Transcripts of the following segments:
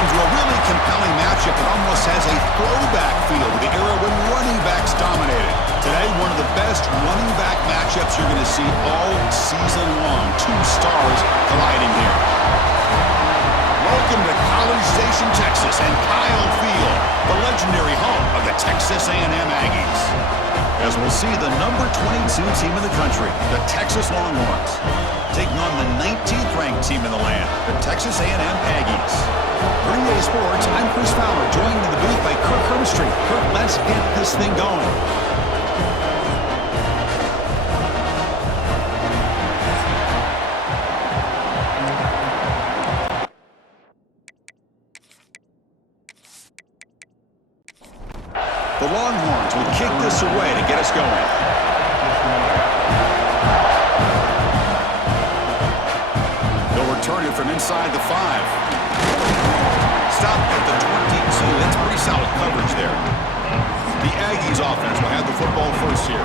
welcome to a really compelling matchup that almost has a throwback feel to the era when running backs dominated. Today, one of the best running back matchups you're going to see all season long. Two stars colliding here. Welcome to College Station, Texas, and Kyle Field, the legendary home of the Texas A&M Aggies. As we'll see, the number 22 team in the country, the Texas Longhorns, taking on the 19th ranked team in the land, the Texas A&M Aggies. Green Day Sports, I'm Chris Fowler, joined in the booth by Kirk Hermstreet. Kirk, let's get this thing going. The Longhorns will kick this away to get us going. They'll return it from inside the 5. Stop at the 22. That's pretty solid coverage there. The Aggies offense will have the football first here.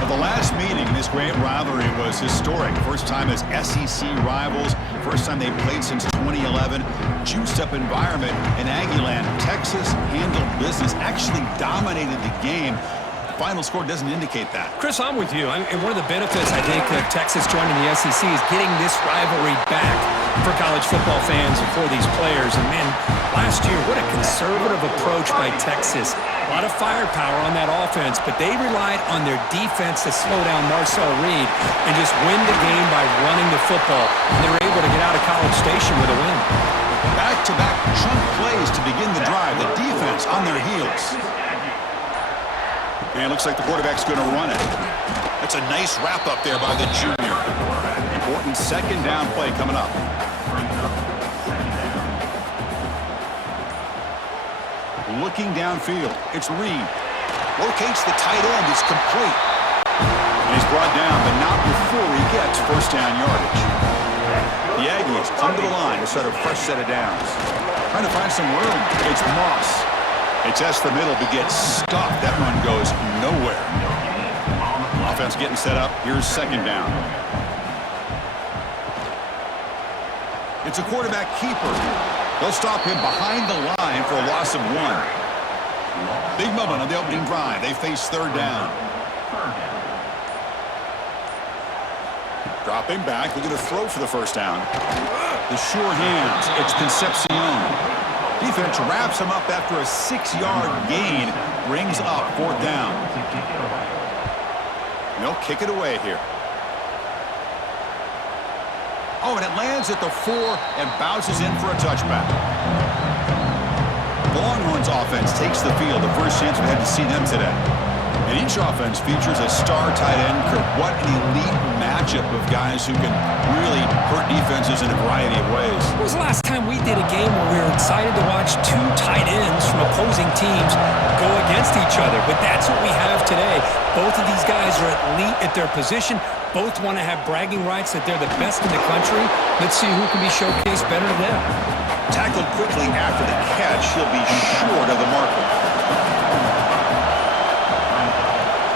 Now, the last meeting in this great rivalry was historic. First time as SEC rivals. First time they played since 2011. Juiced up environment in Aggieland. Texas handled business, actually dominated the game. The final score doesn't indicate that. Chris, I'm with you. And one of the benefits, I think, of Texas joining the SEC is getting this rivalry back for college football fans and for these players. And, man, last year, what a conservative approach by Texas. A lot of firepower on that offense, but they relied on their defense to slow down Marcel Reed and just win the game by running the football. And they were able to get out of College Station with a win. Back-to-back chunk plays to begin the drive. The defense on their heels. And it looks like the quarterback's going to run it. That's a nice wrap-up there by the junior. Important second down play coming up. Looking downfield, it's Reed. Locates the tight end, it's complete. And he's brought down, but not before he gets first down yardage. The Aggies come to the line to set a fresh set of downs. Trying to find some room. It's Moss. They test the middle, but gets stuffed. That run goes nowhere. Offense getting set up. Here's second down. It's a quarterback keeper. They'll stop him behind the line for a loss of 1. Big moment on the opening drive. They face third down. Dropping back. Looking to throw for the first down. The sure hands. It's Concepcion. Defense wraps him up after a 6-yard gain. Brings up fourth down. And they'll kick it away here. Oh, and it lands at the 4 and bounces in for a touchback. The Longhorns offense takes the field. The first chance we had to see them today. And each offense features a star tight end. Kirk, what an elite matchup of guys who can really hurt defenses in a variety of ways. When was the last time we did a game where we were excited to watch two tight ends from opposing teams go against each other? But that's what we have today. Both of these guys are elite at their position. Both want to have bragging rights that they're the best in the country. Let's see who can be showcased better than them. Tackled quickly after the catch. He'll be short of the marker.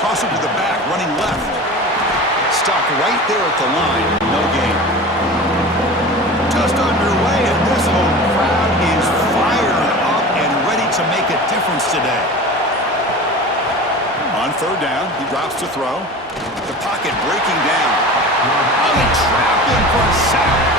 Toss it to the back, running left. Stopped right there at the line. No gain. Just underway, and this whole crowd is fired up and ready to make a difference today. On third down, he drops to throw. The pocket breaking down. Oh, they trap him for a sack.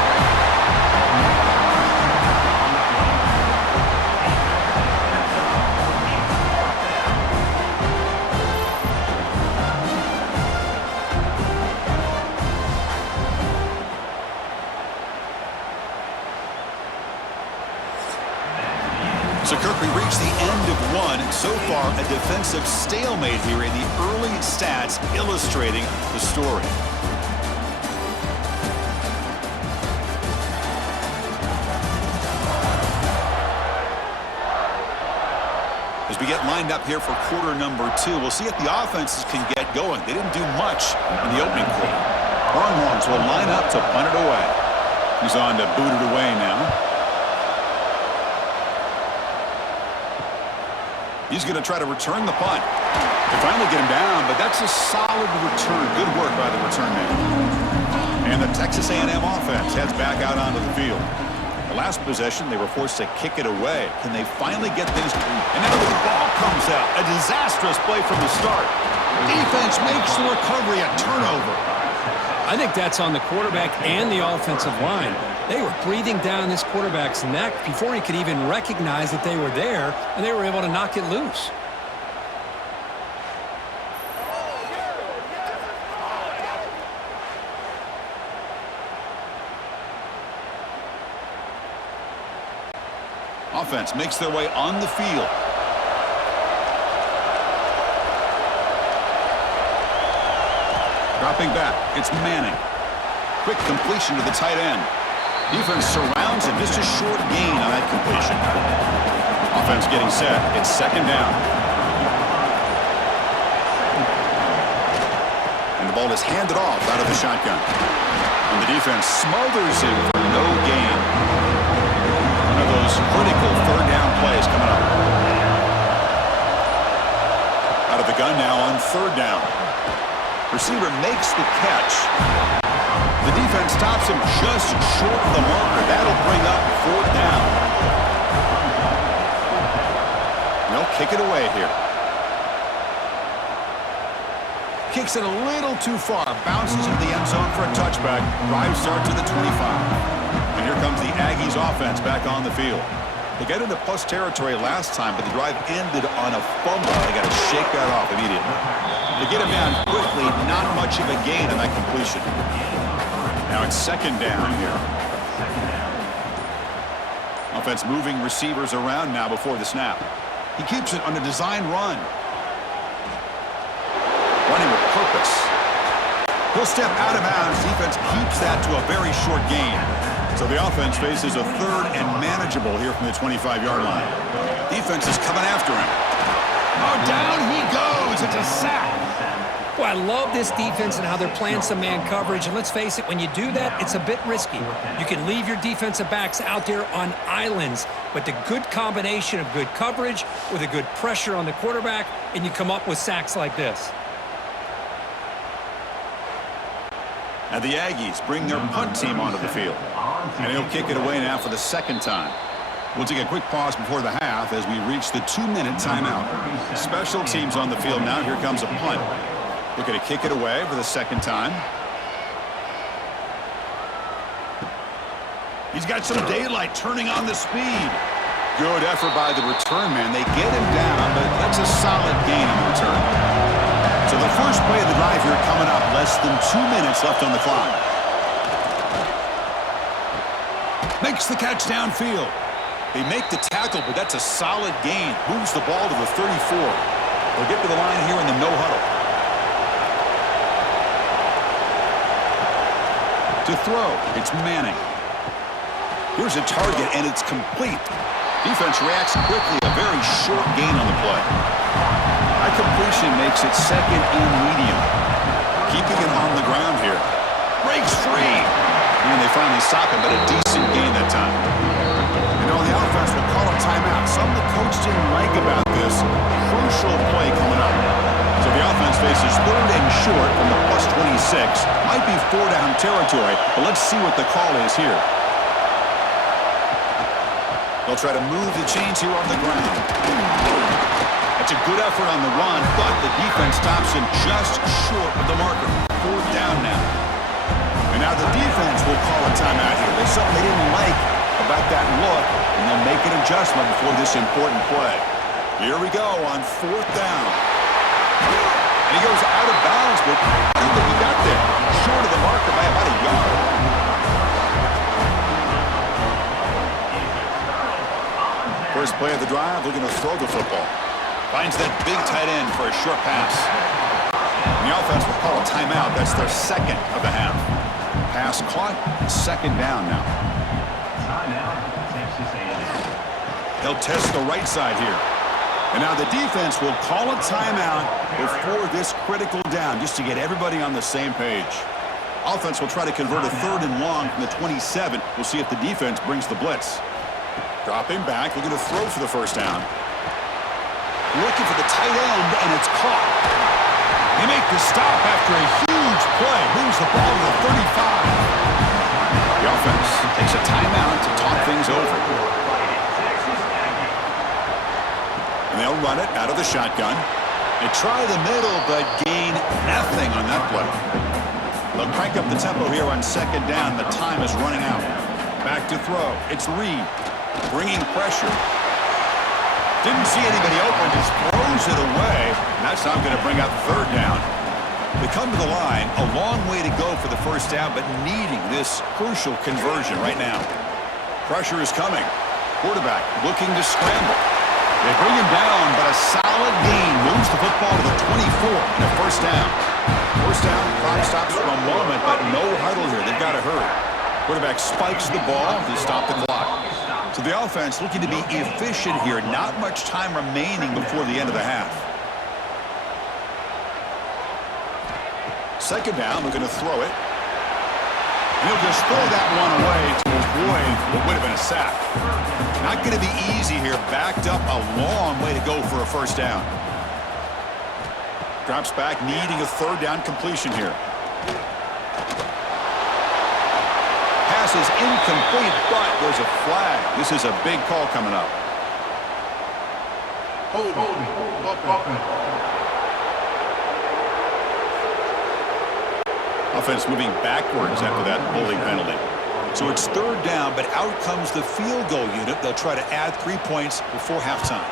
So, Kirk, we reached the end of one. So far, a defensive stalemate here in the early stats illustrating the story. As we get lined up here for quarter number 2, we'll see if the offenses can get going. They didn't do much in the opening quarter. Longhorns will line up to punt it away. He's on to boot it away now. He's going to try to return the punt. They finally get him down, but that's a solid return. Good work by the return man. And the Texas A&M offense heads back out onto the field. The last possession, they were forced to kick it away. Can they finally get things? And now the ball comes out. A disastrous play from the start. Defense makes the recovery a turnover. I think that's on the quarterback and the offensive line. They were breathing down this quarterback's neck before he could even recognize that they were there, and they were able to knock it loose. Offense makes their way on the field. Dropping back, it's Manning. Quick completion to the tight end. Defense surrounds him, just a short gain on that completion. Offense getting set, it's second down. And the ball is handed off out of the shotgun. And the defense smothers him for no gain. One of those critical third down plays coming up. Out of the gun now on third down. Receiver makes the catch. The defense stops him just short of the marker. That'll bring up fourth down. They'll kick it away here. Kicks it a little too far. Bounces into the end zone for a touchback. Drive starts at the 25. And here comes the Aggies offense back on the field. They got into plus territory last time, but the drive ended on a fumble. They got to shake that off immediately. To get him down quickly, not much of a gain on that completion. Now it's second down here. Offense moving receivers around now before the snap. He keeps it on a design run. Running with purpose. He'll step out of bounds. Defense keeps that to a very short gain. So the offense faces a third and manageable here from the 25-yard line. Defense is coming after him. Oh, down he goes. It's a sack. Well, I love this defense and how they're playing some man coverage. And let's face it, when you do that, it's a bit risky. You can leave your defensive backs out there on islands, but the good combination of good coverage with a good pressure on the quarterback, and you come up with sacks like this. And the Aggies bring their punt team onto the field. And he'll kick it away now for the second time. We'll take a quick pause before the half as we reach the 2-minute timeout. Special teams on the field now. Here comes a punt. Looking to kick it away for the second time. He's got some daylight turning on the speed. Good effort by the return man. They get him down, but that's a solid gain on the return. So the first play of the drive here coming up. Less than 2 minutes left on the clock. Makes the catch downfield. They make the tackle, but that's a solid gain. Moves the ball to the 34. They'll get to the line here in the no huddle. To throw, it's Manning. Here's a target, and it's complete. Defense reacts quickly, a very short gain on the play. High completion makes it second and medium. Keeping it on the ground here. Breaks free. And they finally stop him, but a decent gain that time. You know, the offense will call a timeout. Something the coach didn't like about this. Crucial play coming up. So the offense faces third and short from the plus 26. Might be four-down territory, but let's see what the call is here. They'll try to move the chains here on the ground. That's a good effort on the run, but the defense stops him just short of the marker. Fourth down now. And now the defense will call a timeout here. There's something they didn't like about that look, and they'll make an adjustment before this important play. Here we go on fourth down. And he goes out of bounds, but I don't think he got there. Short of the marker by about a yard. First play of the drive, looking to throw the football. Finds that big tight end for a short pass. And the offense will call a timeout. That's their second of the half. Pass caught, second down now. They'll test the right side here. And now the defense will call a timeout before this critical down, just to get everybody on the same page. Offense will try to convert a third and long from the 27. We'll see if the defense brings the blitz. Dropping back, looking to throw for the first down. Looking for the tight end, and it's caught. They make the stop after a huge play. Moves the ball to the 35. The offense takes takes a timeout to talk things over. And they'll run it out of the shotgun. They try the middle, but gain nothing on that play. They'll crank up the tempo here on second down. The time is running out. Back to throw. It's Reed, bringing pressure. Didn't see anybody open, just throws it away. And that's not going to bring up third down. They come to the line, a long way to go for the first down, but needing this crucial conversion right now. Pressure is coming. Quarterback looking to scramble. They bring him down, but a solid gain moves the football to the 24 and a first down. First down, clock stops for a moment, but no huddle here. They've got to hurry. Quarterback spikes the ball to stop the clock. So the offense looking to be efficient here. Not much time remaining before the end of the half. Second down, they're going to throw it. And he'll just throw that one away to avoid what would have been a sack. Not going to be easy here. Backed up a long way to go for a first down. Drops back, needing a third down completion here. Pass is incomplete, but there's a flag. This is a big call coming up. Offense moving backwards after that holding penalty. So it's third down, but out comes the field goal unit. They'll try to add 3 points before halftime.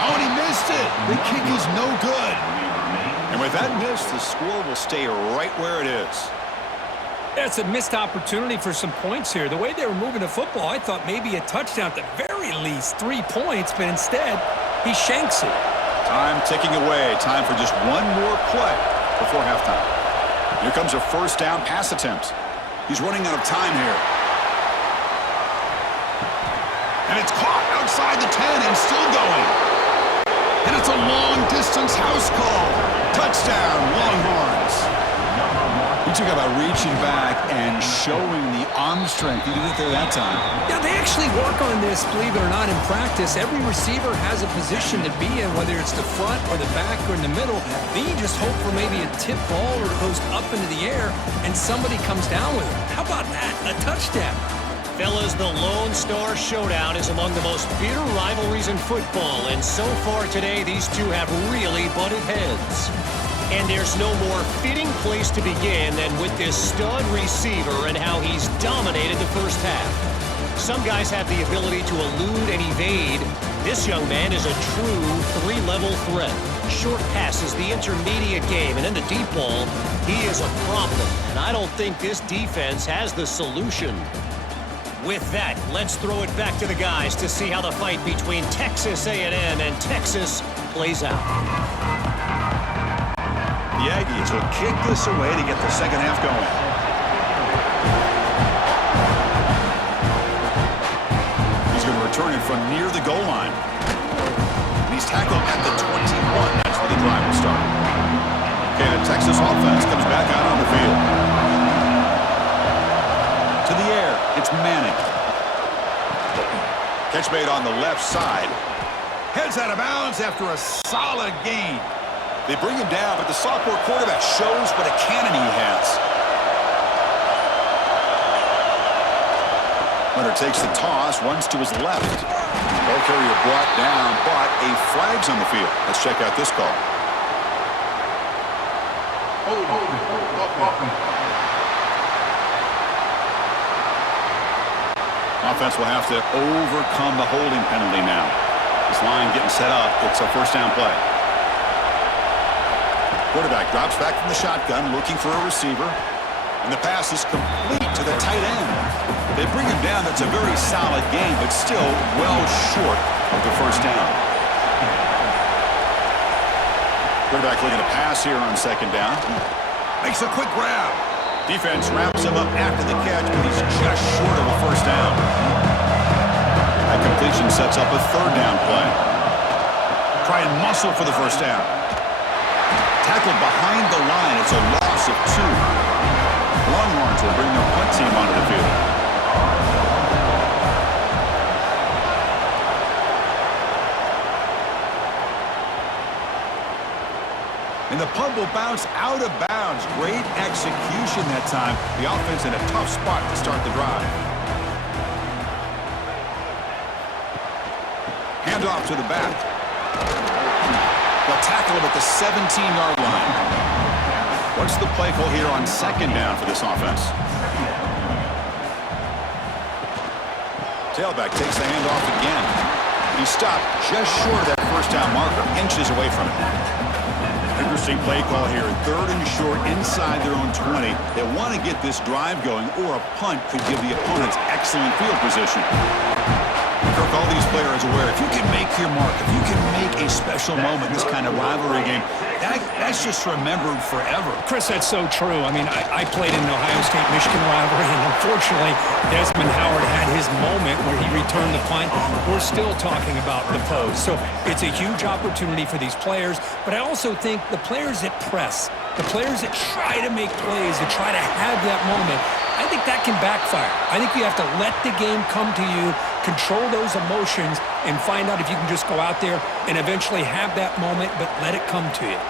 Oh, and he missed it. The kick is no good. And with that miss, the score will stay right where it is. That's a missed opportunity for some points here. The way they were moving the football, I thought maybe a touchdown at the very least, 3 points, but instead, he shanks it. Time ticking away. Time for just one more play before halftime. Here comes a first down pass attempt. He's running out of time here. And it's caught outside the 10 and still going. And it's a long-distance house call. Touchdown, Longhorns. You talk about reaching back and showing the arm strength. You did it there that time. Yeah, they actually work on this, believe it or not, in practice. Every receiver has a position to be in, whether it's the front or the back or in the middle. Then you just hope for maybe a tip ball or it goes up into the air and somebody comes down with it. How about that? A touchdown. Fellas, the Lone Star Showdown is among the most bitter rivalries in football, and so far today, these two have really butted heads. And there's no more fitting place to begin than with this stud receiver and how he's dominated the first half. Some guys have the ability to elude and evade. This young man is a true three-level threat. Short passes, the intermediate game, and then the deep ball. He is a problem, and I don't think this defense has the solution. With that, let's throw it back to the guys to see how the fight between Texas A&M and Texas plays out. The Aggies will kick this away to get the second half going. He's going to return it from near the goal line. And he's tackled at the 21. That's where the drive will start. Okay, the Texas offense comes back out on the field. To the air, it's Manning. Catch made on the left side. Heads out of bounds after a solid gain. They bring him down, but the sophomore quarterback shows what a cannon he has. Hunter takes the toss, runs to his left. Ball carrier brought down, but a flag's on the field. Let's check out this call. Offense will have to overcome the holding penalty now. This line getting set up. It's a first down play. Quarterback drops back from the shotgun, looking for a receiver. And the pass is complete to the tight end. They bring him down. That's a very solid game, but still well short of the first down. Quarterback looking to pass here on second down. Makes a quick grab. Defense wraps him up after the catch, but he's just short of a first down. That completion sets up a third down play. Try and muscle for the first down. Tackled behind the line. It's a loss of 2. Longhorns will bring their punt team onto the field. And the punt will bounce out of bounds. Great execution that time. The offense in a tough spot to start the drive. Hand off to the back. They'll tackle him at the 17-yard line. What's the play call here on second down for this offense? Tailback takes the handoff again. He stopped just short of that first down marker, inches away from it. Interesting play call here. Third and short inside their own 20. They want to get this drive going, or a punt could give the opponents excellent field position. Kirk, all these players are aware, if you can make your mark, if you can make a special moment in this kind of rivalry game, that's just remembered forever. Chris, that's so true. I mean, I played in an Ohio State-Michigan rivalry, and unfortunately, Desmond Howard had his moment where he returned the punt. We're still talking about the pose. So it's a huge opportunity for these players, but I also think the players that press, the players that try to make plays, that try to have that moment, I think that can backfire. I think you have to let the game come to you, control those emotions, and find out if you can just go out there and eventually have that moment, but let it come to you.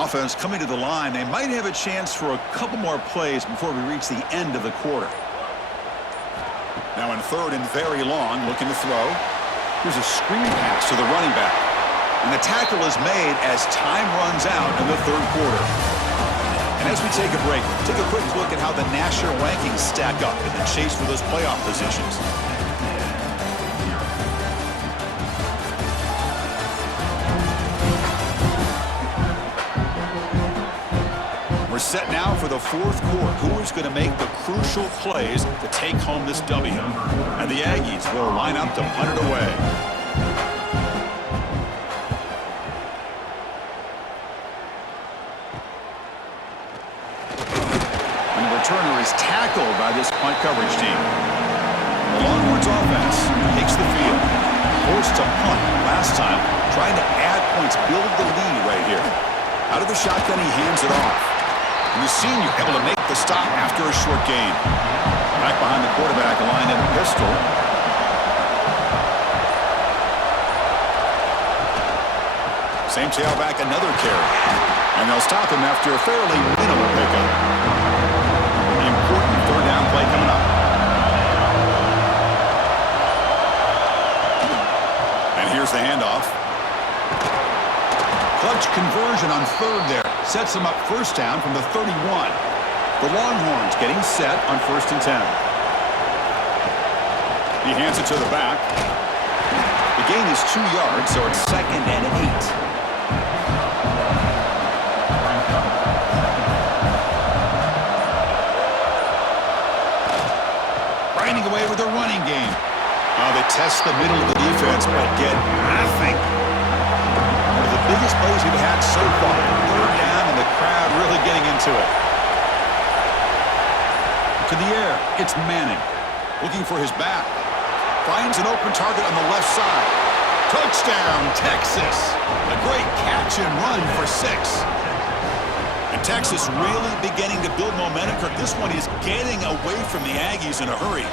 Offense coming to the line. They might have a chance for a couple more plays before we reach the end of the quarter. Now in third and very long, looking to throw. Here's a screen pass to the running back. And the tackle is made as time runs out in the third quarter. And as we take a break, take a quick look at how the national rankings stack up in the chase for those playoff positions. We're set now for the fourth quarter. Who is going to make the crucial plays to take home this W? And the Aggies will line up to punt it away. And the returner is tackled by this punt coverage team. The Longhorns offense takes the field. Forced to punt last time, trying to add points, build the lead right here. Out of the shotgun, he hands it off. And the senior able to make the stop after a short gain. Back behind the quarterback, line in a pistol. Same tailback, another carry. And they'll stop him after a fairly minimal pickup. An important third down play coming up. And here's the handoff. Clutch conversion on third there. Sets them up first down from the 31. The Longhorns getting set on 1st and 10. He hands it to the back. The gain is 2 yards, so it's 2nd and 8. Grinding away with their running game. They test the middle of the defense, but get nothing. One of the biggest plays we've had so far. Third down, and the crowd really getting into it. To the air, it's Manning. Looking for his back. Finds an open target on the left side. Touchdown, Texas. A great catch and run for 6. And Texas really beginning to build momentum. This one is getting away from the Aggies in a hurry.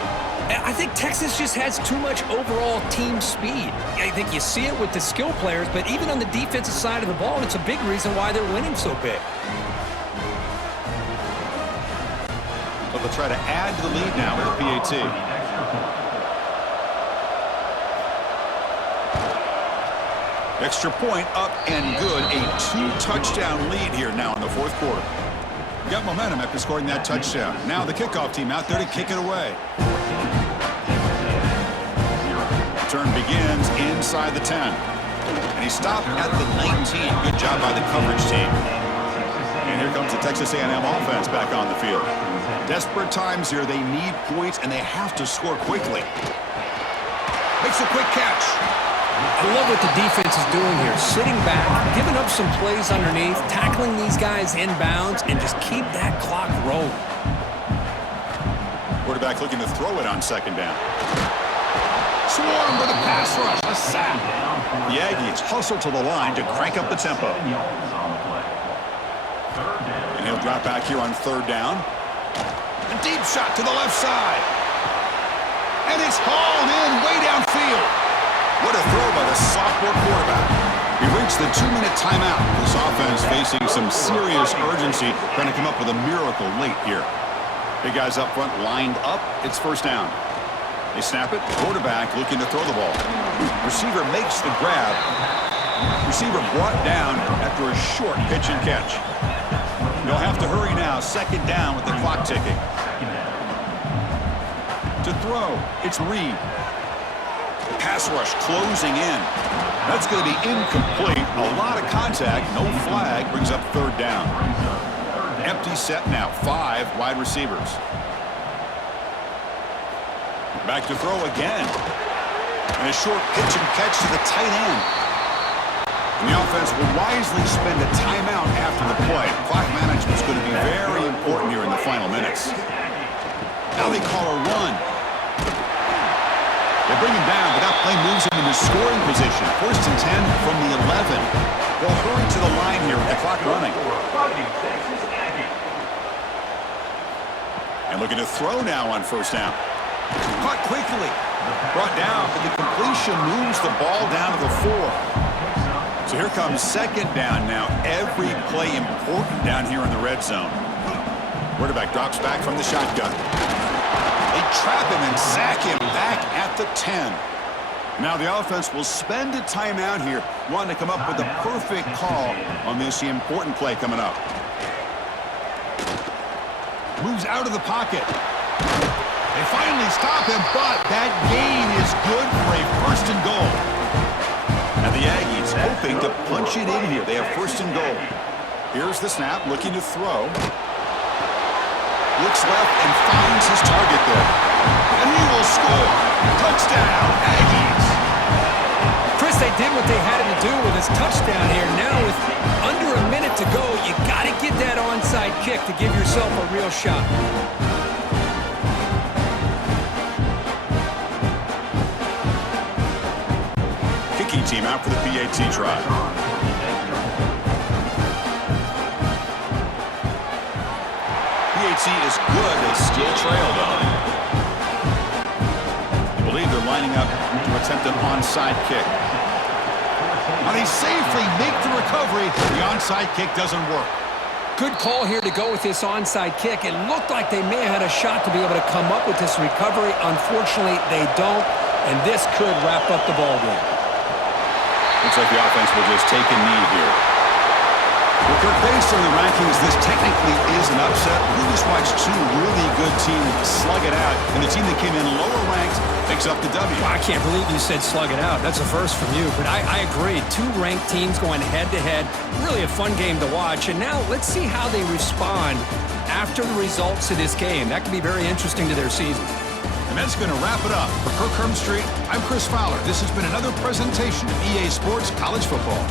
I think Texas just has too much overall team speed. I think you see it with the skill players, but even on the defensive side of the ball, it's a big reason why they're winning so big. So they'll try to add to the lead now with a PAT. Extra point up and good. A 2-touchdown lead here now in the fourth quarter. Got momentum after scoring that touchdown. Now the kickoff team out there to kick it away. Turn begins inside the 10. And he stopped at the 19. Good job by the coverage team. And here comes the Texas A&M offense back on the field. Desperate times here. They need points, and they have to score quickly. Makes a quick catch. I love what the defense is doing here. Sitting back, giving up some plays underneath, tackling these guys inbounds, and just keep that clock rolling. Quarterback looking to throw it on second down. Swarm with a pass rush. A sack. The Aggies hustle to the line to crank up the tempo. And he'll drop back here on third down. A deep shot to the left side. And it's hauled in way downfield. What a throw by the sophomore quarterback. We reached the 2-minute timeout. This offense facing some serious urgency, trying to come up with a miracle late here. Big guys up front lined up. It's first down. They snap it. Quarterback looking to throw the ball. Receiver makes the grab. Receiver brought down after a short pitch and catch. They'll have to hurry now. Second down with the clock ticking. To throw, it's Reed. Pass rush closing in. That's going to be incomplete. A lot of contact. No flag. Brings up third down. Empty set now. 5 wide receivers. Back to throw again. And a short pitch and catch to the tight end. And the offense will wisely spend a timeout after the play. Clock management is going to be very important here in the final minutes. Now they call a run. They bring him down, but that play moves him into scoring position. First and 10 from the 11. They'll hurry to the line here with the clock running. And looking to throw now on first down. Caught quickly. Brought down, but the completion moves the ball down to the 4. So here comes second down now. Every play important down here in the red zone. Quarterback drops back from the shotgun. They trap him and sack him back at the 10. Now the offense will spend a timeout here, wanting to come up with the perfect call on this important play coming up. Moves out of the pocket. They finally stop him, but that gain is good for a first and goal. And the Aggies hoping to punch it in here. They have first and goal. Here's the snap, looking to throw. Looks left and finds his target there. And he will score. Touchdown, Aggies. Chris, they did what they had to do with his touchdown here. Now with under a minute to go, you got to get that onside kick to give yourself a real shot. Kicking team out for the PAT try. Is good. They still trail, though. I believe they're lining up to attempt an onside kick. And they safely make the recovery. The onside kick doesn't work. Good call here to go with this onside kick. It looked like they may have had a shot to be able to come up with this recovery. Unfortunately, they don't, and this could wrap up the ball game. Looks like the offense will just take a knee here. Well, Kirk, based on the rankings, this technically is an upset. We just watched 2 really good teams slug it out, and the team that came in lower ranked picks up the W. Well, I can't believe you said slug it out. That's a first from you, but I agree. 2 ranked teams going head-to-head. Really a fun game to watch, and now let's see how they respond after the results of this game. That could be very interesting to their season. And that's going to wrap it up. For Kirk Hermstreet, I'm Chris Fowler. This has been another presentation of EA Sports College Football.